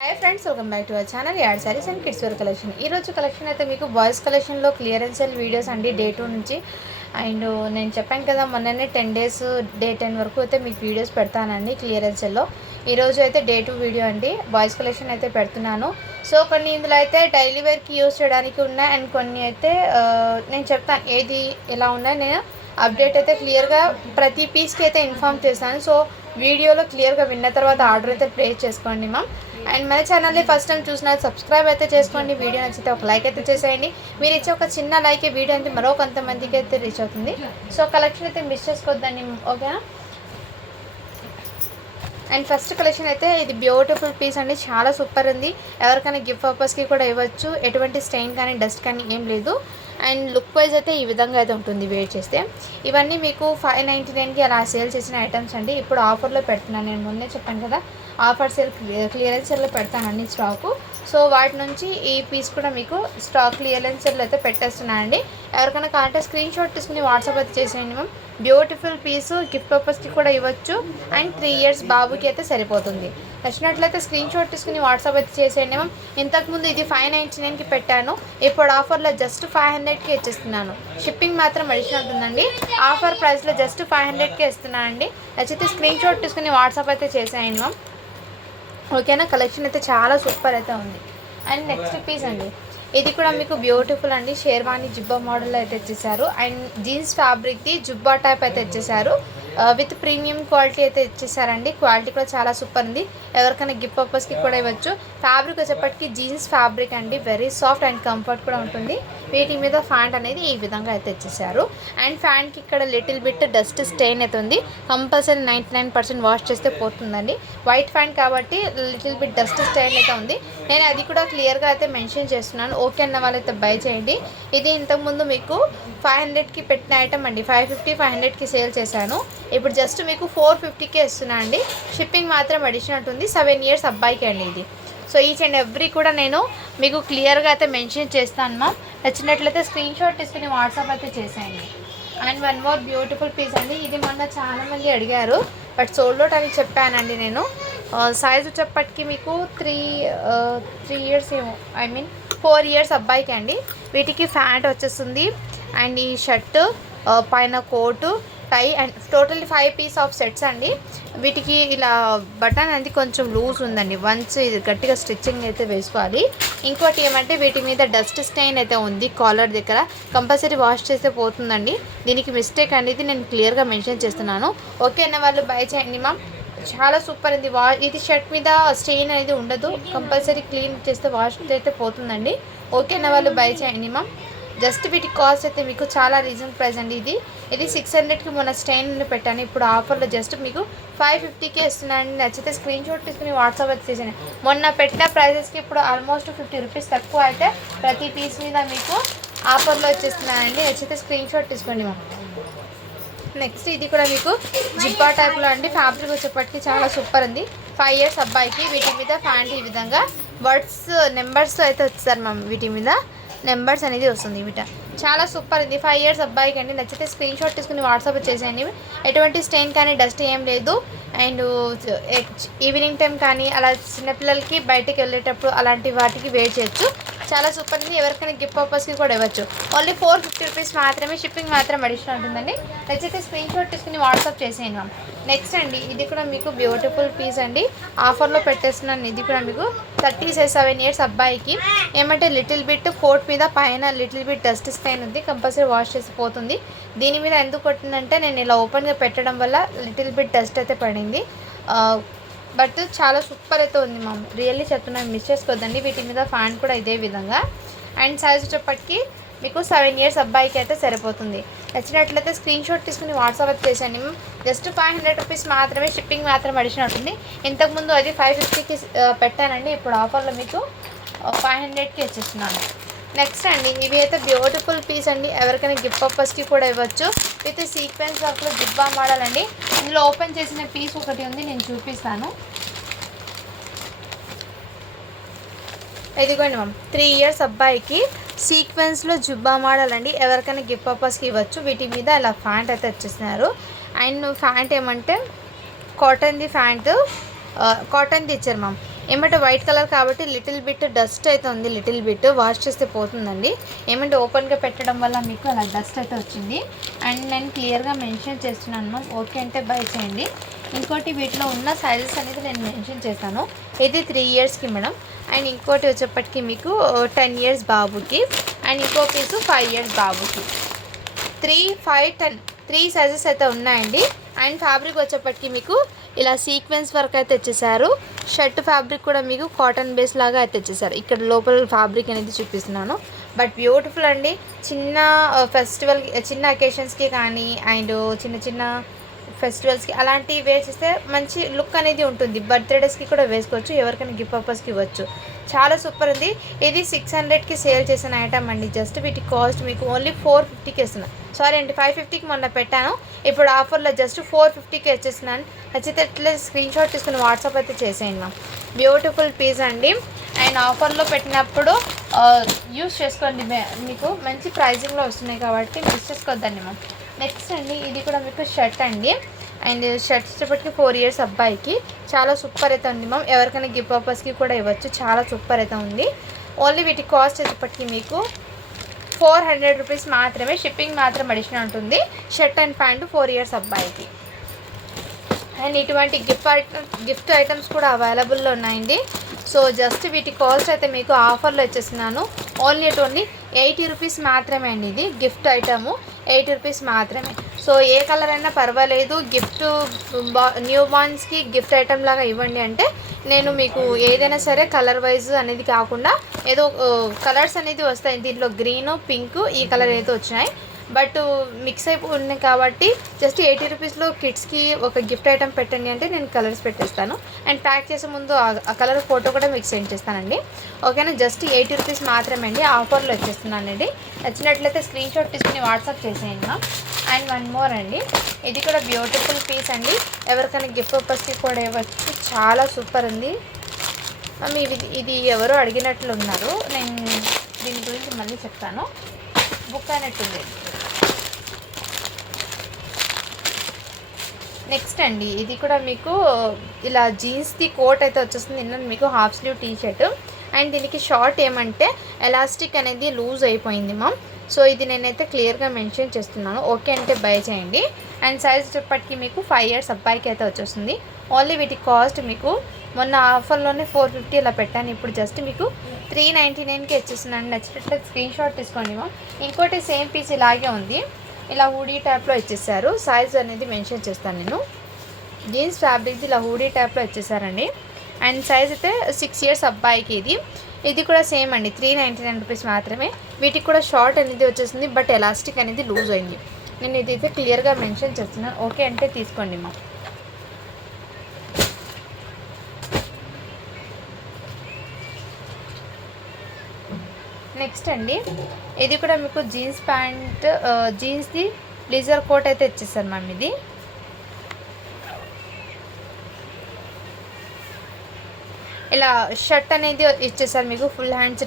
Hi friends welcome back to our channel yard sarees and kids wear collection collection అయితే మీకు boys collection లో clearance sale videos అండి day 2 నుంచి and నేను చెప్పాను కదా మొన్ననే 10 డేస్ డే 10 వరకు అయితే మీకు వీడియోస్ పెడతానండి క్లియరెన్స్ సేల్ లో ఈ రోజు అయితే డే 2 వీడియో అండి బాయ్స్ కలెక్షన్ అయితే పెడుతున్నాను సో కొన్ని ఇందులో అయితే డైలీ వేర్ కి యూస్ చేయడానికి ఉన్నాయి అండ్ కొన్ని అయితే నేను చెప్తాను ఏది ఎలా ఉన్నాయి నేను అప్డేట్ అయితే క్లియర్ గా ప్రతి పీస్ కి అయితే ఇన్ఫార్మ్ చేస్తాను సో వీడియోలో క్లియర్ గా విన్న తర్వాత ఆర్డర్ అయితే ప్లేస్ చేసుకోండి మ్యామ్ అండ్ మన ఛానల్ని ఫస్ట్ టైం చూసినా సబ్స్క్రైబ్ అయితే చేసుకోండి వీడియో నచ్చితే ఒక లైక్ అయితే చేసేయండి మీరు ఇచ్చే ఒక చిన్న లైక్ వీడియో అయితే మరో కొంతమందికి అయితే రీచ్ అవుతుంది సో కలెక్షన్ అయితే మిస్ చేసుకోవద్దండి ఓకేనా అండ్ ఫస్ట్ కలెక్షన్ అయితే ఇది బ్యూటిఫుల్ పీస్ అండి చాలా సూపర్ ఉంది ఎవరికైనా గిఫ్ట్ పర్పస్కి కూడా ఇవ్వచ్చు ఎటువంటి స్టెయిన్ కానీ డస్ట్ కానీ ఏం లేదు అండ్ లుక్ వైజ్ అయితే ఈ విధంగా అయితే ఉంటుంది వేర్ చేస్తే ఇవన్నీ మీకు 599కి అలా సేల్ చేసిన ఐటమ్స్ అండి ఇప్పుడు ఆఫర్లో పెడుతున్నాను నేను ముందే చెప్పాను కదా ఆఫర్ సేల్ క్లియరెన్స్ సేల్లో పెడతాను అన్ని స్టాకు సో వాటి నుంచి ఈ పీస్ కూడా మీకు స్టాక్ క్లియరెన్స్ సేల్లో అయితే పెట్టేస్తున్నానండి ఎవరికైనా కావాలంటే స్క్రీన్ షాట్ తీసుకుని వాట్సాప్ అయితే చేసేయండి మ్యామ్ బ్యూటిఫుల్ పీసు గిఫ్ట్ పర్పస్కి కూడా ఇవ్వచ్చు అండ్ 3 ఇయర్స్ బాబుకి అయితే సరిపోతుంది నచ్చినట్లయితే స్క్రీన్ షాట్ తీసుకుని వాట్సాప్ అయితే చేసేయండి మ్యామ్ ఇంతకుముందు ఇది 599కి పెట్టాను ఇప్పుడు ఆఫర్లో జస్ట్ 500కి ఇచ్చేస్తున్నాను షిప్పింగ్ మాత్రం అడిషనల్ ఉంటుందండి ఆఫర్ ప్రైస్లో జస్ట్ 500కి ఇస్తున్నాను అండి నచ్చితే స్క్రీన్ షాట్ తీసుకుని వాట్సాప్ అయితే చేసేయండి మ్యామ్ ఓకేనా కలెక్షన్ అయితే చాలా సూపర్ అయితే ఉంది అండ్ నెక్స్ట్ పీస్ అండి ఇది కూడా మీకు బ్యూటిఫుల్ అండి షేర్వాణి జుబ్బా మోడల్లో అయితే ఇచ్చేసారు అండ్ జీన్స్ ఫ్యాబ్రిక్ది జుబ్బా టైప్ అయితే ఇచ్చేసారు విత్ ప్రీమియం క్వాలిటీ అయితే ఇచ్చేసారండి క్వాలిటీ కూడా చాలా సూపర్ ఉంది ఎవరికైనా గిఫ్ట్ పర్పస్కి కూడా ఇవ్వచ్చు ఫ్యాబ్రిక్ వచ్చేప్పటికి జీన్స్ ఫ్యాబ్రిక్ అండి వెరీ సాఫ్ట్ అండ్ కంఫర్ట్ కూడా ఉంటుంది వీటి మీద ఫ్యాంట్ అనేది ఈ విధంగా అయితే ఇచ్చేసారు అండ్ ఫ్యాన్కి ఇక్కడ లిటిల్ బిట్ డస్ట్ స్టెయిన్ అయితే ఉంది కంపల్సరీ 99% వాష్ చేస్తే పోతుందండి వైట్ ఫ్యాన్ కాబట్టి లిటిల్ బిట్ డస్ట్ స్టెయిన్ అయితే ఉంది నేను అది కూడా క్లియర్గా అయితే మెన్షన్ చేస్తున్నాను ఓకే అన్న వాళ్ళైతే బై చేయండి ఇది ఇంతకుముందు మీకు 500కి పెట్టిన ఐటమ్ అండి 550-500కి సేల్ చేశాను ఇప్పుడు జస్ట్ మీకు 450కే ఇస్తున్నా అండి షిప్పింగ్ మాత్రం అడిషనల్ ఉంటుంది 7 ఇయర్స్ అబ్బాయికి అండి ఇది సో ఈచ్ అండ్ ఎవ్రీ కూడా నేను మీకు క్లియర్గా అయితే మెన్షన్ చేస్తాను మా నచ్చినట్లయితే స్క్రీన్ షాట్ తీసుకుని వాట్సాప్ అయితే చేసేయండి and one more beautiful piece అండి ఇది మొన్న చాలామంది అడిగారు బట్ సోల్డ్ అవుట్ అని చెప్పానండి నేను సైజ్ వచ్చేప్పటికి మీకు 3 ఇయర్స్ ఏమో ఐ మీన్ 4 ఇయర్స్ అబ్బాయికి అండి వీటికి ఫ్యాంట్ వచ్చేస్తుంది అండ్ ఈ షర్ట్ పైన coat tie and totally 5 piece of sets అండి వీటికి ఇలా బటన్ అనేది కొంచెం లూజ్ ఉందండి వన్స్ ఇది గట్టిగా స్టిచ్చింగ్ అయితే వేసుకోవాలి ఇంకోటి ఏమంటే వీటి మీద డస్ట్ స్టెయిన్ అయితే ఉంది కాలర్ దగ్గర కంపల్సరీ వాష్ చేస్తే పోతుందండి దీనికి మిస్టేక్ అనేది నేను క్లియర్గా మెన్షన్ చేస్తున్నాను ఓకే అన్న వాళ్ళు బై చేయండి మ్యామ్ చాలా సూపర్ ఉంది ఇది షర్ట్ మీద స్టెయిన్ అనేది ఉండదు కంపల్సరీ క్లీన్ చేస్తే వాష్ అయితే పోతుందండి ఓకే అన్న వాళ్ళు బై చేయండి మ్యామ్ జస్ట్ వీటి కాస్ట్ అయితే మీకు చాలా రీజనబుల్ ప్రైస్ అండి ఇది 600కి మొన్న స్టెయిన్ పెట్టాను ఇప్పుడు ఆఫర్లో జస్ట్ మీకు 550కే ఇస్తున్నాను నచ్చితే స్క్రీన్ షాట్ తీసుకుని వాట్సాప్ అయితే చేసాను మొన్న పెట్టిన ప్రైజెస్కి ఇప్పుడు ఆల్మోస్ట్ 50 రూపీస్ తక్కువ అయితే ప్రతి పీస్ మీద మీకు ఆఫర్లో వచ్చేస్తున్నానండి నచ్చితే స్క్రీన్ షాట్ తీసుకోండి మ్యామ్ నెక్స్ట్ ఇది కూడా మీకు జిబ్బా టైప్లో అండి ఫ్యాబ్రిక్ వచ్చేప్పటికి చాలా సూపర్ ఉంది 5 ఇయర్స్ అబ్బాయికి వీటి మీద ఫ్యాంట్ ఈ విధంగా వర్డ్స్ నెంబర్స్ అయితే వచ్చేసారు మ్యామ్ వీటి మీద నెంబర్స్ అనేది వస్తుంది వీట చాలా సూపర్ ఇది 5 ఇయర్స్ అబ్బాయికి అండి నచ్చితే స్క్రీన్ షాట్ తీసుకుని వాట్సాప్ చేసేయండి ఎటువంటి స్టెయిన్ కానీ డస్ట్ ఏం లేదు అండ్ ఈవినింగ్ టైం కానీ అలా చిన్నపిల్లలకి బయటకు వెళ్ళేటప్పుడు అలాంటి వాటికి వేర్ చేయొచ్చు చాలా సూపర్ ఉంది ఎవరికైనా గిఫ్ట్ పర్పస్కి కూడా ఇవ్వచ్చు ఓన్లీ 450 రూపీస్ మాత్రమే షిప్పింగ్ మాత్రం అడిషనల్ ఉంటుందండి నచ్చితే స్క్రీన్ షాట్ తీసుకుని వాట్సాప్ చేసేయండి మ్యామ్ నెక్స్ట్ అండి ఇది కూడా మీకు బ్యూటిఫుల్ పీస్ అండి ఆఫర్లో పెట్టేస్తున్నాను ఇది కూడా మీకు 37 ఇయర్స్ అబ్బాయికి ఏమంటే లిటిల్ బిట్ కోట్ మీద పైన లిటిల్ బిట్ డస్ట్ స్టెయిన్ ఉంది కంపల్సరీ వాష్ చేసి పోతుంది దీని మీద ఎందుకు కొట్టిందంటే నేను ఇలా ఓపెన్గా పెట్టడం వల్ల లిటిల్ బిట్ డస్ట్ అయితే పడింది బట్ చాలా సూపర్ అయితే ఉంది మ్యామ్ రియల్లీ చెప్తున్నాను మిస్ చేసుకోవద్దండి వీటి మీద ఫ్యాన్ కూడా ఇదే విధంగా అండ్ సైజ్ వచ్చేప్పటికి మీకు 7 ఇయర్స్ అబ్బాయికి అయితే సరిపోతుంది నచ్చినట్లయితే స్క్రీన్ షాట్ తీసుకుని వాట్సాప్ అయితే చేసండి మ్యామ్ జస్ట్ 500 రూపీస్ మాత్రమే షిప్పింగ్ మాత్రం అడిషనల్ ఉంటుంది ఇంతకుముందు అది 550కి పెట్టానండి ఇప్పుడు ఆఫర్లో మీకు 500కి ఇచ్చేస్తున్నాను నెక్స్ట్ అండి ఇవి అయితే బ్యూటిఫుల్ పీస్ అండి ఎవరికైనా గిఫ్ట్ పర్పస్కి కూడా ఇవ్వచ్చు విత్ సీక్వెన్స్ వర్క్లో జిబ్బా మోడల్ అండి ఇందులో ఓపెన్ చేసిన పీస్ ఒకటి ఉంది నేను చూపిస్తాను ఇదిగోండి మ్యామ్ 3 ఇయర్స్ అబ్బాయికి సీక్వెన్స్లో జుబ్బా మోడల్ అండి ఎవరికైనా గిఫ్ట్ పర్పస్కి ఇవ్వచ్చు వీటి మీద ఇలా ఫ్యాంట్ అయితే వచ్చేసినారు అండ్ ఫ్యాంట్ ఏమంటే కాటన్ది ఫ్యాంట్ కాటన్ది ఇచ్చారు మ్యామ్ ఏమంటే వైట్ కలర్ కాబట్టి లిటిల్ బిట్ డస్ట్ అయితే ఉంది, లిటిల్ బిట్ వాష్ చేస్తే పోతుందండి. ఏమంటే ఓపెన్గా పెట్టడం వల్ల మీకు అలా డస్ట్ అయితే వచ్చింది. అండ్ నేను క్లియర్గా మెన్షన్ చేస్తున్నాను మ్యామ్, ఓకే అంటే బై చేయండి. ఇంకోటి వీటిలో ఉన్న సైజెస్ అనేది నేను మెన్షన్ చేశాను. ఇది 3 ఇయర్స్కి మేడం. అండ్ ఇంకోటి వచ్చేప్పటికి మీకు 10 ఇయర్స్ బాబుకి. అండ్ ఇంకో పీసు 5 ఇయర్స్ బాబుకి. 3, 5, 10 3 సైజెస్ అయితే ఉన్నాయండి. అండ్ ఫ్యాబ్రిక్ వచ్చేప్పటికి మీకు ఇలా సీక్వెన్స్ వర్క్ అయితే తెచ్చేసారు. షర్ట్ ఫ్యాబ్రిక్ కూడా మీకు కాటన్ బేస్ లాగా అయితే తెచ్చేసారు. ఇక్కడ లోపల ఫ్యాబ్రిక్ అనేది చూపిస్తున్నాను. బట్ బ్యూటిఫుల్ అండి. చిన్న ఫెస్టివల్, చిన్న అకేషన్స్కి కానీ అండ్ చిన్న చిన్న ఫెస్టివల్స్కి అలాంటివి వేసిస్తే మంచి లుక్ అనేది ఉంటుంది. బర్త్డేస్కి కూడా వేసుకోవచ్చు, ఎవరికైనా గిఫ్ట్ పర్పస్కి ఇవ్వచ్చు. చాలా సూపర్ ఉంది. ఇది 600కి సేల్ చేసిన ఐటమ్ అండి. జస్ట్ వీటి కాస్ట్ మీకు ఓన్లీ 450కి ఇస్తున్నాను. సారీ అండి, 550కి మొన్న పెట్టాను. ఇప్పుడు ఆఫర్లో జస్ట్ 450కి వచ్చేస్తున్నాను. నచ్చితే ఇట్లా స్క్రీన్ షాట్ తీసుకుని వాట్సాప్ అయితే చేసేయండి మ్యామ్. బ్యూటిఫుల్ పీస్ అండి. అండ్ ఆఫర్లో పెట్టినప్పుడు యూస్ చేసుకోండి, మీకు మంచి ప్రైజింగ్లో వస్తున్నాయి కాబట్టి మిస్ చేసుకోవద్దండి మ్యామ్. నెక్స్ట్ అండి, ఇది కూడా మీకు షర్ట్ అండి. అండ్ షర్ట్ వచ్చేప్పటికి 4 ఇయర్స్ అబ్బాయికి చాలా సూపర్ అయితే ఉంది మ్యామ్. ఎవరికైనా గిఫ్ట్ పర్పస్కి కూడా ఇవ్వచ్చు. చాలా సూపర్ అయితే ఉంది. ఓన్లీ వీటి కాస్ట్ వచ్చేప్పటికి మీకు 400 రూపీస్ మాత్రమే. షిప్పింగ్ మాత్రం అడిషనల్ ఉంటుంది. షర్ట్ అండ్ ప్యాంటు 4 ఇయర్స్ అబ్బాయికి. అండ్ ఇటువంటి గిఫ్ట్ ఐటమ్స్ కూడా అవైలబుల్లో ఉన్నాయండి. సో జస్ట్ వీటి కాస్ట్ అయితే మీకు ఆఫర్లో ఇచ్చేస్తున్నాను. ఓన్లీ 80 రూపీస్ మాత్రమే అండి. ఇది గిఫ్ట్ ఐటము 80 రూపీస్ మాత్రమే. సో ఏ కలర్ అయినా పర్వాలేదు, గిఫ్ట్ న్యూ బార్న్స్కి గిఫ్ట్ ఐటమ్ లాగా ఇవ్వండి అంటే నేను మీకు ఏదైనా సరే కలర్ వైజ్ అనేది కాకుండా ఏదో కలర్స్ అనేది వస్తాయి. దీంట్లో గ్రీను, పింక్ ఈ కలర్ అయితే వచ్చినాయి. బట్ మిక్స్ అయిపోయి ఉన్నాయి కాబట్టి జస్ట్ 80 రూపీస్లో కిడ్స్కి ఒక గిఫ్ట్ ఐటమ్ పెట్టండి అంటే నేను కలర్స్ పెట్టేస్తాను. అండ్ ప్యాక్ చేసే ముందు ఆ కలర్ ఫోటో కూడా మీకు సెండ్ చేస్తానండి. ఓకేనా, జస్ట్ 80 రూపీస్ మాత్రమే అండి. ఆఫర్లో వచ్చేస్తున్నానండి. నచ్చినట్లయితే స్క్రీన్ షాట్ తీసుకుని వాట్సాప్ చేసేయండి. అండ్ 1 మోర్ అండి, ఇది కూడా బ్యూటిఫుల్ పీస్ అండి. ఎవరికైనా గిఫ్ట్ పర్పస్కి కూడా ఇవ్వచ్చు. చాలా సూపర్ ఉంది. ఇది ఎవరో అడిగినట్లు ఉన్నారు, నేను దీని గురించి మళ్ళీ చెప్తాను. బుక్ అయినట్టుంది. నెక్స్ట్ అండి, ఇది కూడా మీకు ఇలా జీన్స్ది కోట్ అయితే వచ్చేస్తుంది. నిన్న మీకు half slew T shirt. And దీనికి షార్ట్ ఏమంటే ఎలాస్టిక్ అనేది లూజ్ అయిపోయింది మ్యామ్. సో ఇది నేనైతే క్లియర్గా మెన్షన్ చేస్తున్నాను. ఓకే అంటే బై చేయండి. అండ్ సైజ్ వచ్చేప్పటికి మీకు 5 ఇయర్స్ అబ్బాయికి అయితే వచ్చేస్తుంది. ఓన్లీ వీటి కాస్ట్ మీకు మొన్న ఆఫర్లోనే 450 ఇలా పెట్టాను. ఇప్పుడు జస్ట్ మీకు 399కి ఇచ్చేస్తున్నాను. నచ్చినట్లయితే స్క్రీన్ షాట్ తీసుకోండి మ్యామ్. ఇంకోటి సేమ్ పీస్ ఇలాగే ఉంది, ఇలా హూడీ టైప్లో ఇచ్చేసారు. సైజ్ అనేది మెన్షన్ చేస్తాను నేను. జీన్స్ ఫ్యాబ్రిక్ది ఇలా హూడీ టైప్లో ఇచ్చేసారండి. అండ్ సైజ్ అయితే 6 ఇయర్స్ అబ్బాయికి. ఇది కూడా సేమ్ అండి, 399 రూపీస్ మాత్రమే. వీటికి కూడా షార్ట్ అనేది వచ్చేసింది, బట్ ఎలాస్టిక్ అనేది లూజ్ అయింది. నేను ఇదైతే క్లియర్గా మెన్షన్ చేస్తున్నాను. ఓకే అంటే తీసుకోండి మా. నెక్స్ట్ అండి, ఇది కూడా మీకు జీన్స్ ప్యాంట్, జీన్స్ది బ్లేజర్ కోట్ అయితే ఇచ్చేసారు మ్యామ్. ఇది ఇలా షర్ట్ అనేది ఇచ్చేసారు మీకు. ఫుల్ హ్యాండ్స్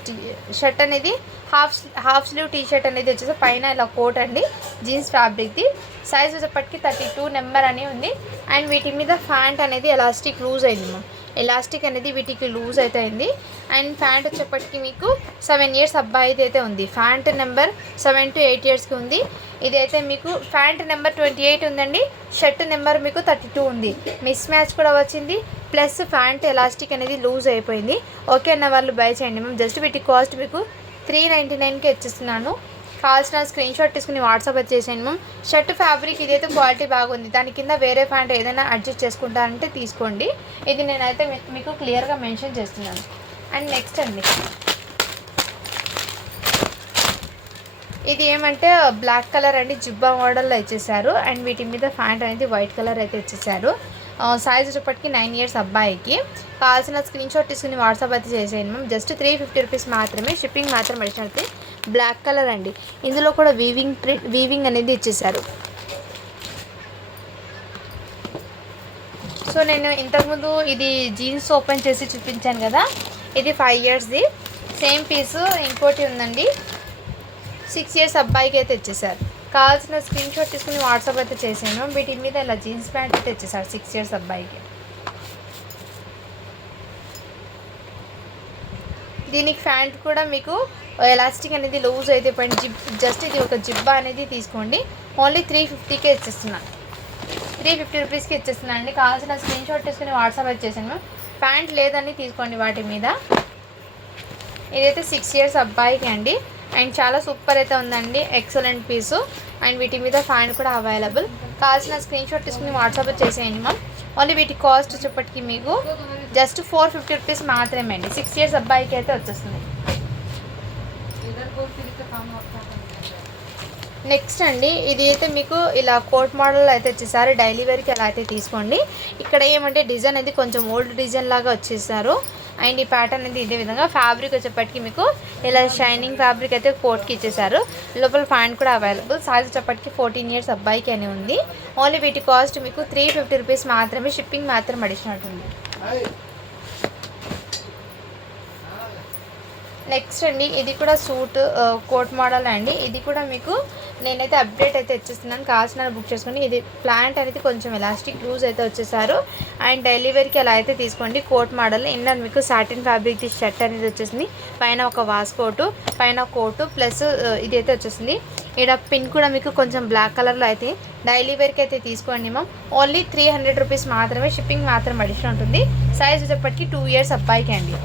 షర్ట్ అనేది హాఫ్ స్లీవ్ టీ షర్ట్ అనేది వచ్చేసారు. పైన ఇలా కోట్ అండి, జీన్స్ ఫ్యాబ్రిక్ది. సైజ్ వచ్చేప్పటికి 32 నెంబర్ అని ఉంది. అండ్ వీటి మీద ప్యాంట్ అనేది ఎలాస్టిక్ లూజ్ అయింది మ్యామ్. ఎలాస్టిక్ అనేది వీటికి లూజ్ అయితే అయింది. అండ్ ప్యాంట్ వచ్చేప్పటికి మీకు 7 ఇయర్స్ అబ్బాయిది అయితే ఉంది. ప్యాంట్ నెంబర్ 7 to 8 ఇయర్స్కి ఉంది. ఇదైతే మీకు ప్యాంట్ నెంబర్ 28 ఉందండి. షర్ట్ నెంబర్ మీకు 32 ఉంది. మిస్ మ్యాచ్ కూడా వచ్చింది. ప్లస్ ప్యాంట్ ఎలాస్టిక్ అనేది లూజ్ అయిపోయింది. ఓకే అన్న వాళ్ళు బై చేయండి మ్యామ్. జస్ట్ వీటి కాస్ట్ మీకు 399కి ఇచ్చేస్తున్నాను. కావాల్సిన స్క్రీన్ షాట్ తీసుకుని వాట్సాప్ అయితే చేసేయండి మ్యామ్. షర్ట్ ఫ్యాబ్రిక్ ఇదైతే క్వాలిటీ బాగుంది. దాని కింద వేరే ప్యాంట్ ఏదైనా అడ్జస్ట్ చేసుకుంటారంటే తీసుకోండి. ఇది నేనైతే మీకు క్లియర్గా మెన్షన్ చేస్తున్నాను. అండ్ నెక్స్ట్ అండి, ఇది ఏమంటే బ్లాక్ కలర్ అండి, జుబ్బా మోడల్లో ఇచ్చేసారు. అండ్ వీటి మీద ప్యాంట్ అనేది వైట్ కలర్ అయితే ఇచ్చేసారు. సైజ్ వచ్చేప్పటికి 9 ఇయర్స్ అబ్బాయికి. కావాల్సిన స్క్రీన్ షాట్ తీసుకుని వాట్సాప్ అయితే చేసేయండి మ్యామ్. జస్ట్ 350 రూపీస్ మాత్రమే. షిప్పింగ్ మాత్రం అడిగినట్టు. బ్లాక్ కలర్ అండి, ఇందులో కూడా వీవింగ్ అనేది ఇచ్చేసారు. సో నేను ఇంతకుముందు ఇది జీన్స్ ఓపెన్ చేసి చూపించాను కదా, ఇది 5 ఇయర్స్ది సేమ్ పీసు. ఇంకోటి ఉందండి, 6 ఇయర్స్ అబ్బాయికి అయితే ఇచ్చేసారు. కావాల్సిన స్క్రీన్ షాట్ తీసుకుని వాట్సాప్ అయితే చేసాను. వీటి మీద ఇలా జీన్స్ ప్యాంట్ అయితే ఇచ్చేసారు 6 ఇయర్స్ అబ్బాయికి. దీనికి ప్యాంట్ కూడా మీకు ఎలాస్టిక్ అనేది లూజ్ అయితే పైన జస్ట్ ఇది ఒక జిబ్బా అనేది తీసుకోండి. ఓన్లీ 350కే ఇచ్చేస్తున్నాను. 350 రూపీస్కి ఇచ్చేస్తున్నాను అండి. కావాల్సిన స్క్రీన్ షాట్ తీసుకుని వాట్సాప్ వచ్చేసాను. ప్యాంట్ లేదని తీసుకోండి వాటి మీద. ఇదైతే 6 ఇయర్స్ అబ్బాయికి అండి. అండ్ చాలా సూపర్ అయితే ఉందండి, ఎక్సలెంట్ పీసు. అండ్ వీటి మీద ప్యాంట్ కూడా అవైలబుల్. కావాల్సిన స్క్రీన్ షాట్ తీసుకుని వాట్సాప్ చేసేయండి మ్యామ్. ఓన్లీ వీటి కాస్ట్ చెప్పటికి మీకు జస్ట్ 450 రూపీస్ మాత్రమే అండి. 6 ఇయర్స్ అబ్బాయికి అయితే వచ్చేస్తుంది. నెక్స్ట్ అండి, ఇది అయితే మీకు ఇలా కోట్ మోడల్ అయితే వచ్చేసారు. డైలీ వేర్కి అలా అయితే తీసుకోండి. ఇక్కడ ఏమంటే డిజైన్ అనేది కొంచెం ఓల్డ్ డిజైన్ లాగా వచ్చేసారు. అండ్ ఈ ప్యాటర్న్ అనేది ఇదే విధంగా. ఫ్యాబ్రిక్ వచ్చేప్పటికి మీకు ఇలా షైనింగ్ ఫ్యాబ్రిక్ అయితే కోట్కి ఇచ్చేసారు. లోపల ప్యాంట్ కూడా అవైలబుల్. సైజ్ వచ్చేప్పటికి 14 ఇయర్స్ అబ్బాయికి అని ఉంది. ఓన్లీ వీటి కాస్ట్ మీకు 350 రూపీస్ మాత్రమే. షిప్పింగ్ మాత్రం అడిషనల్ ఉంది. నెక్స్ట్ అండి, ఇది కూడా సూట్ కోట్ మోడల్ అండి. ఇది కూడా మీకు నేనైతే అప్డేట్ అయితే వచ్చేస్తున్నాను. కావాల్సిన బుక్ చేసుకొని. ఇది ప్యాంట్ అనేది కొంచెం ఎలాస్టిక్ లూజ్ అయితే వచ్చేసారు. అండ్ డైలీ వేర్కి అలా అయితే తీసుకోండి. కోట్ మోడల్ ఇందులో మీకు సాటిన్ ఫ్యాబ్రిక్ షర్ట్ అనేది వచ్చేసింది. పైన ఒక వాస్కోటు, పైన కోటు ప్లస్ ఇది అయితే వచ్చేసింది. ఇక్కడ పిన్ కూడా మీకు కొంచెం బ్లాక్ కలర్లో అయితే డైలీ వేర్కి అయితే తీసుకోండి మ్యామ్. ఓన్లీ 300 రూపీస్ మాత్రమే. షిప్పింగ్ మాత్రం అడిషనల్ ఉంటుంది. సైజ్ వచ్చేప్పటికి 2 ఇయర్స్ అబ్బాయికి అండి.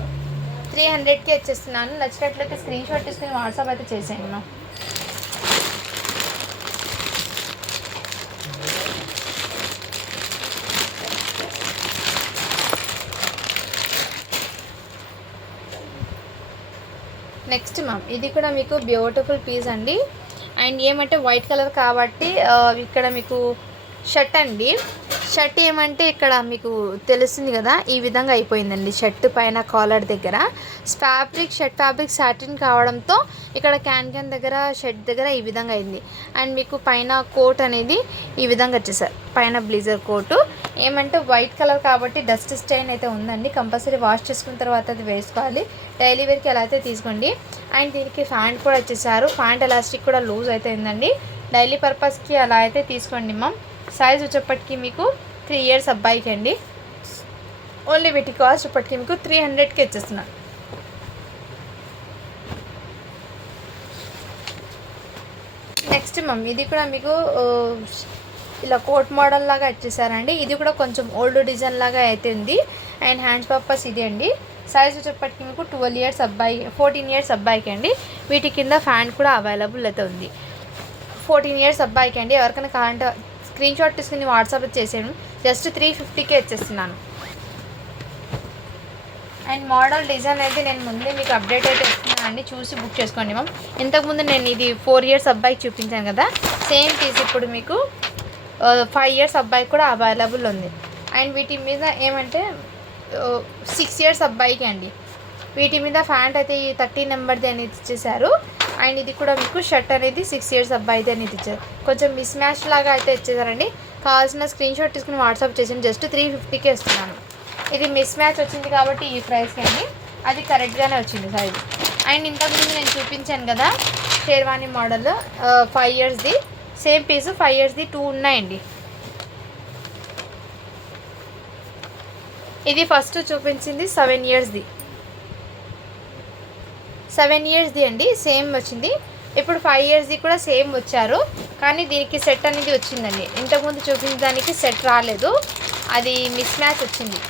300కి వచ్చేస్తున్నాను. నచ్చినట్లయితే స్క్రీన్ షాట్ తీసుకుని వాట్సాప్ అయితే చేసేయండి మ్యామ్. నెక్స్ట్ మ్యామ్, ఇది కూడా మీకు బ్యూటిఫుల్ పీస్ అండి. అండ్ ఏమంటే వైట్ కలర్ కాబట్టి ఇక్కడ మీకు షర్ట్ అండి. షర్ట్ ఏమంటే ఇక్కడ మీకు తెలుస్తుంది కదా, ఈ విధంగా అయిపోయిందండి. షర్ట్ పైన కాలర్ దగ్గర షర్ట్ ఫ్యాబ్రిక్ సాటిన్ కావడంతో ఇక్కడ క్యాన్ దగ్గర షర్ట్ దగ్గర ఈ విధంగా అయింది. అండ్ మీకు పైన కోట్ అనేది ఈ విధంగా వచ్చేసారు. పైన బ్లేజర్ కోటు ఏమంటే వైట్ కలర్ కాబట్టి డస్ట్ స్టైన్ అయితే ఉందండి. కంపల్సరీ వాష్ చేసుకున్న తర్వాత అది వేసుకోవాలి. డైలీ వేర్కి ఎలా అయితే తీసుకోండి. అండ్ దీనికి ప్యాంట్ కూడా వచ్చేసారు. ప్యాంట్ ఎలాస్టిక్ కూడా లూజ్ అయితే ఉందండి. డైలీ పర్పస్కి అలా అయితే తీసుకోండి మ్యామ్. సైజ్ వచ్చేప్పటికి మీకు 3 ఇయర్స్ అబ్బాయికి అండి. ఓన్లీ వీటి కాస్ట్ ఇప్పటికి మీకు 300కి ఇచ్చేస్తున్నాను. నెక్స్ట్ మ్యామ్, ఇది కూడా మీకు ఇలా కోట్ మోడల్ లాగా ఇచ్చేసారండి. ఇది కూడా కొంచెం ఓల్డ్ డిజైన్ లాగా అయితే ఉంది. అండ్ హ్యాండ్స్ పర్పస్ ఇది అండి. సైజ్ వచ్చేప్పటికి మీకు 14 ఇయర్స్ అబ్బాయికి అండి. వీటి కింద ఫ్యాంట్ కూడా అవైలబుల్ అయితే ఉంది. 14 ఇయర్స్ అబ్బాయికి అండి. ఎవరికైనా కావాలంటే స్క్రీన్ షాట్ తీసుకుని వాట్సాప్ చేసాను. జస్ట్ 350కే ఇచ్చేస్తున్నాను. అండ్ మోడల్ డిజైన్ అయితే నేను ముందే మీకు అప్డేట్ అయితే ఇస్తున్నాను అండి. చూసి బుక్ చేసుకోండి మ్యామ్. ఇంతకుముందు నేను ఇది 4 ఇయర్స్ అబ్బాయికి చూపించాను కదా, సేమ్ పీస్ ఇప్పుడు మీకు 5 ఇయర్స్ అబ్బాయికి కూడా అవైలబుల్ ఉంది. అండ్ వీటి మీద ఏమంటే 6 ఇయర్స్ అబ్బాయికి అండి. వీటి మీద ప్యాంట్ అయితే ఈ 30 నెంబర్ది అనేది ఇచ్చేసారు. అండ్ ఇది కూడా మీకు షర్ట్ అనేది 6 ఇయర్స్ అబ్బాయిది అనేది ఇచ్చారు. కొంచెం మిస్ మ్యాచ్ లాగా అయితే ఇచ్చేసారండి. కావాల్సిన స్క్రీన్ షాట్ తీసుకుని వాట్సాప్ చేసాను. జస్ట్ 350కే ఇస్తున్నాను. ఇది మిస్ మ్యాచ్ వచ్చింది కాబట్టి ఈ ప్రైస్కి అండి. అది కరెక్ట్గానే వచ్చింది సైజ్. అండ్ ఇంతకుముందు నేను చూపించాను కదా షేర్వానీ మోడల్ 5 ఇయర్స్ది సేమ్ పీసు. 5 ఇయర్స్ది 2 ఉన్నాయండి. ఇది ఫస్ట్ చూపించింది 7 ఇయర్స్ది. 7 ఇయర్స్ది అండి, సేమ్ వచ్చింది. ఇప్పుడు 5 ఇయర్స్ది కూడా సేమ్ వచ్చారు. కానీ దీనికి సెట్ అనేది వచ్చిందండి. ఇంతకుముందు చూపించడానికి సెట్ రాలేదు, అది మిస్ మ్యాచ్ వచ్చింది.